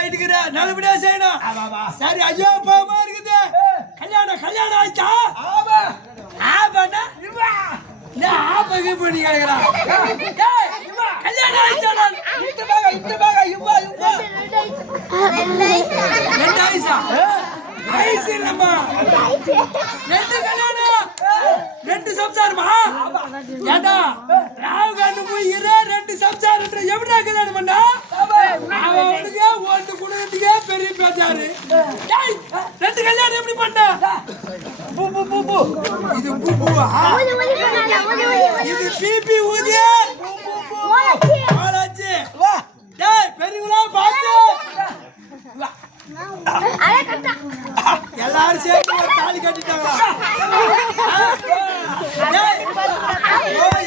ஆயிட்டுக்கிற நல்லபடியா செய்யணும். சரி ஐயோ பாவமா இருக்குது கல்யாணம் கல்யாணம் ஆயிடுச்சா? ஆமா. ஆபாண்ணா ஆபகி பண்ணி கிடக்குறான் டேய், கல்யாணம் ஆயிடுச்சா இட்டு பாக, இட்டு பாக, இவா, இவா. ரெண்டு ஆயிடுச்சா ஆயிடுச்சு இல்லம்மா. ரெண்டு கல்யாணம். ரெண்டு சம்சாரமா? ஏண்டா? காண்டு போய் இரு ரெண்டு சம்சாரம் எப்படிடா கல்யாணம் பேச்சாரு? ரெண்டு கல்யாணம் எப்படி பண்ண? பூ, பூ, பூ, பூ. இது பூ பூவா இது பிபி ஊதிய. ஆளாச்சு. டேய் பெரியவங்களா பார்த்து. எல்லாரும் சேர்ந்து ஒரு தாலி கட்டிட்டாங்களா?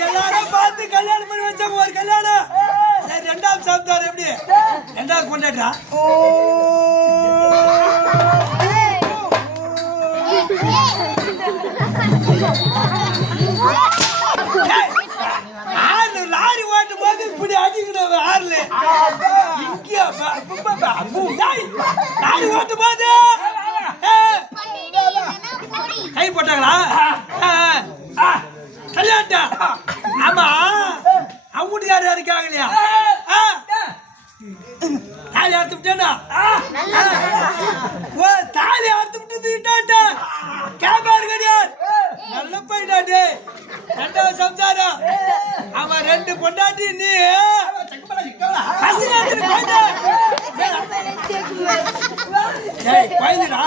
எல்லாரும் பார்த்து கல்யாணம் பண்ணி வச்சாங்க ஒரு கல்யாணம். ரெண்டாவது சாப்பிட்டாரு எப்படி? ரெண்டாவது கொண்டாடுறா ஆறு லாரி ஓட்டும் போது இப்படி அடிக்கணும் ஆறுல. இங்கே லாரி ஓட்டும் போது கை போட்டாங்களா? கல்யாணம் ஆமா. அவங்க யார் இருக்காங்க இல்லையா தாலி அறுத்து விட்டேனா? ஓ தாலி அறுத்து பொண்டாட்டி. ரெண்டாவது சம்சாரம். அவன் ரெண்டு பொண்டாட்டி நீ. கோயிலுடா